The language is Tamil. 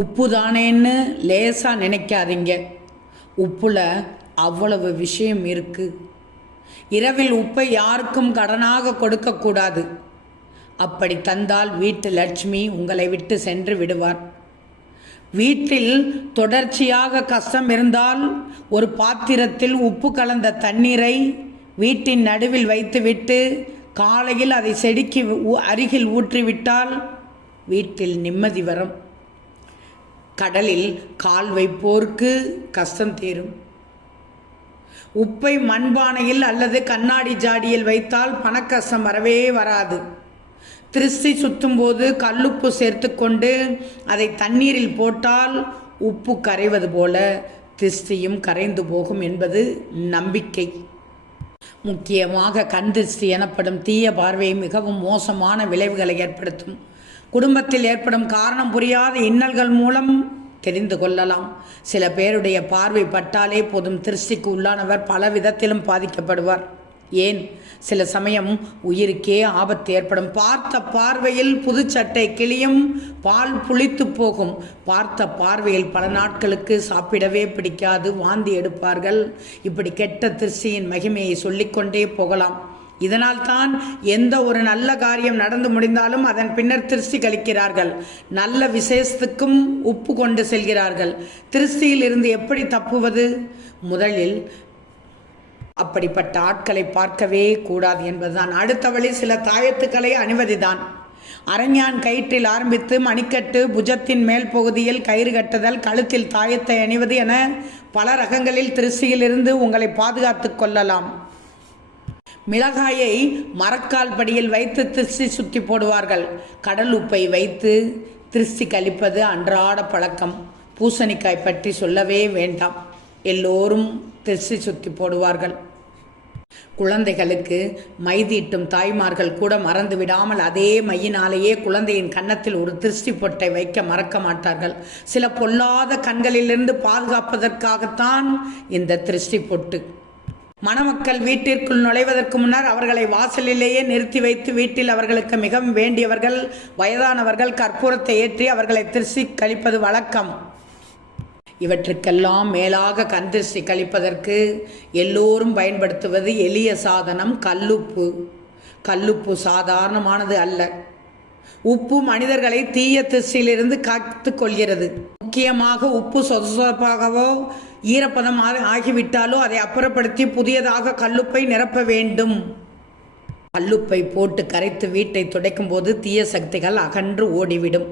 உப்பு தானேன்னு லேசாக நினைக்காதீங்க. உப்புல அவ்வளவு விஷயம் இருக்குது. இரவில் உப்பை யாருக்கும் கடனாக கொடுக்கக்கூடாது. அப்படி தந்தால் வீட்டு லட்சுமி உங்களை விட்டு சென்று விடுவார். வீட்டில் தொடர்ச்சியாக கஷ்டம் இருந்தால் ஒரு பாத்திரத்தில் உப்பு கலந்த தண்ணீரை வீட்டின் நடுவில் வைத்துவிட்டு காலையில் அதை செடிக்கு அருகில் ஊற்றிவிட்டால் வீட்டில் நிம்மதி வரும். கடலில் கால் வைப்போருக்கு கஷ்டம் தீரும். உப்பை மண்பானையில் அல்லது கண்ணாடி ஜாடியில் வைத்தால் பணக்கஷ்டம் வரவே வராது. திருஷ்டி சுத்தும் போது கல்லுப்பு சேர்த்து கொண்டு அதை தண்ணீரில் போட்டால் உப்பு கரைவது போல திருஷ்டியும் கரைந்து போகும் என்பது நம்பிக்கை. முக்கியமாக கண் திருஷ்டி எனப்படும் தீய பார்வை மிகவும் மோசமான விளைவுகளை ஏற்படுத்தும். குடும்பத்தில் ஏற்படும் காரணம் புரியாத இன்னல்கள் மூலம் தெரிந்து கொள்ளலாம். சில பேருடைய பார்வை பட்டாலே போதும் திருஷ்டிக்கு உள்ளானவர் பல விதத்திலும் பாதிக்கப்படுவார். ஏன் சில சமயம் உயிருக்கே ஆபத்து ஏற்படும். பார்த்த பார்வையில் புதுச்சட்டை கிளியும் பால் புளித்து போகும். பார்த்த பார்வையில் பல நாட்களுக்கு சாப்பிடவே பிடிக்காது, வாந்தி எடுப்பார்கள். இப்படி கெட்ட திருஷ்டியின் மகிமையை சொல்லிக்கொண்டே போகலாம். இதனால் தான் எந்த ஒரு நல்ல காரியம் நடந்து முடிந்தாலும் அதன் பின்னர் திருஷ்டி கழிக்கிறார்கள். நல்ல விசேஷத்துக்கும் உப்பு கொண்டு செல்கிறார்கள். திருஷ்டியில் இருந்து எப்படி தப்புவது? முதலில் அப்படிப்பட்ட ஆட்களை பார்க்கவே கூடாது என்பதுதான். அடுத்த வழி சில தாயத்துக்களை அணிவதுதான். அரஞ்ஞான் கயிற்றில் ஆரம்பித்து மணிக்கட்டு, புஜத்தின் மேல் பகுதியில் கயிறு கட்டுதல், கழுத்தில் தாயத்தை அணிவது என பல ரகங்களில் திருஷ்டியிலிருந்து உங்களை பாதுகாத்து கொள்ளலாம். மிளகாயை மரக்கால் படியில் வைத்து திருஷ்டி சுற்றி போடுவார்கள். கடல் உப்பை வைத்து திருஷ்டி கழிப்பது அன்றாட பழக்கம். பூசணிக்காய் பற்றி சொல்லவே வேண்டாம். எல்லோரும் திருஷ்டி சுற்றி போடுவார்கள். குழந்தைகளுக்கு மை தீட்டும் தாய்மார்கள் கூட மறந்து விடாமல் அதே மையினாலேயே குழந்தையின் கன்னத்தில் ஒரு திருஷ்டி பொட்டை வைக்க மறக்க மாட்டார்கள். சில பொல்லாத கண்களிலிருந்து பாதுகாப்பதற்காகத்தான் இந்த திருஷ்டி பொட்டு. மணமக்கள் வீட்டிற்குள் நுழைவதற்கு முன்னர் அவர்களை வாசலிலேயே நிறுத்தி வைத்து வீட்டில் அவர்களுக்கு மிகவும் வேண்டியவர்கள், வயதானவர்கள் கற்பூரத்தை ஏற்றி அவர்களை திருஷ்டி கழிப்பது வழக்கம். இவற்றுக்கெல்லாம் மேலாக கண் திருஷ்டி கழிப்பதற்கு எல்லோரும் பயன்படுத்துவது எளிய சாதனம் கல்லுப்பு. கல்லுப்பு சாதாரணமானது அல்ல. உப்பு மனிதர்களை தீய திருஷ்டியிலிருந்து காத்து கொள்கிறது. முக்கியமாக உப்பு சொதப்பாகவோ ஈரப்பதம் ஆகிவிட்டாலோ அதை அப்புறப்படுத்தி புதியதாக கல்லுப்பை நிரப்ப வேண்டும். கல்லுப்பை போட்டு கரைத்து வீட்டை துடைக்கும் போது தீய சக்திகள் அகன்று ஓடிவிடும்.